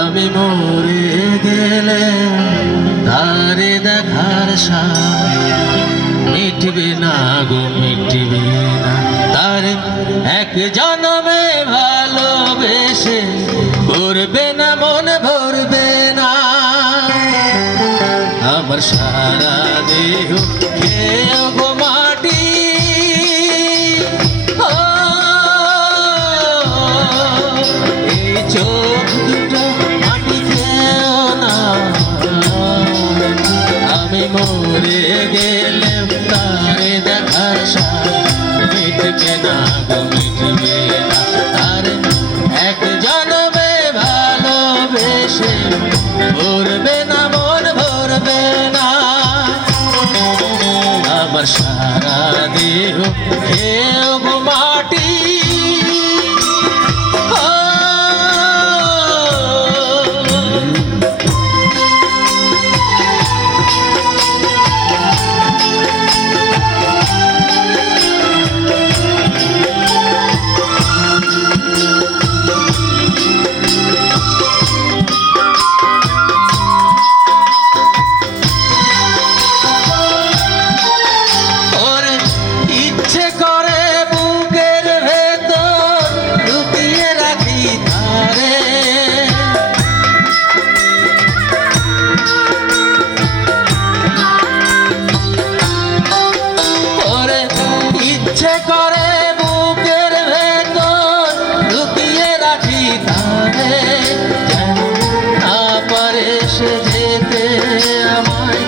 আমি মরে গেলে তারে দেখার সাথ মিটবে না গো, মিটবে না। তার এক জন্মে ভালোবেসে ভরবে না, মন ভরবে না। আমার সারা দেহ খেয়ে গো মাটি, এই চোখ দুটো মাটি খেয়েও না। আমি মরে গেলে তারে দেখার সাথ মিটবে না গো, মিটবে না। আর এক জন্মে ভালোবেসে ভরবে না, মন ভরবে না। আমার সারা দেহ খেয়েও গো মাটি। ইচ্ছে করে বুকের ভেতর লুকিয়ে রাখি তারে, যেন না পারে সে যেতে আমায়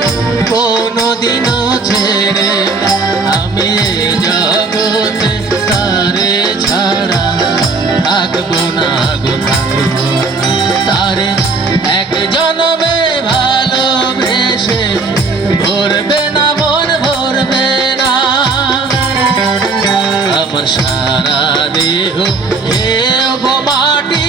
কোনোদিনও ছেড়ে। আমি এই জগতে তারে ছাড়া থাকবো না গো, থাকবো না। তারে এক জন্মে ভালোবেসে ভরবে না, মন ভরবে না। আমার সারা দেহ খেয়েও গো মাটি।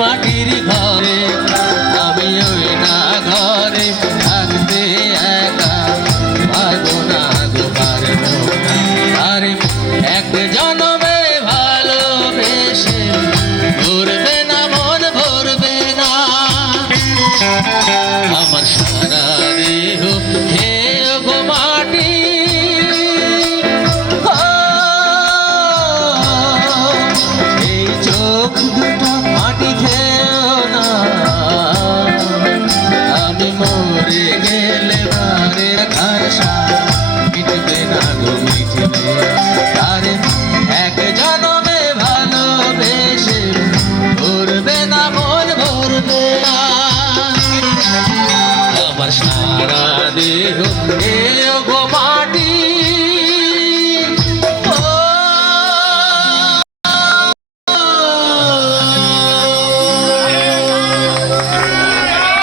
মাটির ঘরে আমি ওই না ঘরে থাকতে একা পারবো না গো, পারবো না। আরে এক জন্মে ভালোবেসে ভরবে না, মন ভরবে না। আমার সারা দেহ খেয়েও গো মাটি। এই চোখ দুটো মাটি খেয়েও না। আমি মরে গেলে বারে রাখার সাথ মিটবে না গো, মিটবে। তারে এক জন্মে ভালোবেসে ভরবে না, মন ভরবে না। আমার সারা দেহ খেয়েও গো মাটি।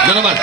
ধন্যবাদ।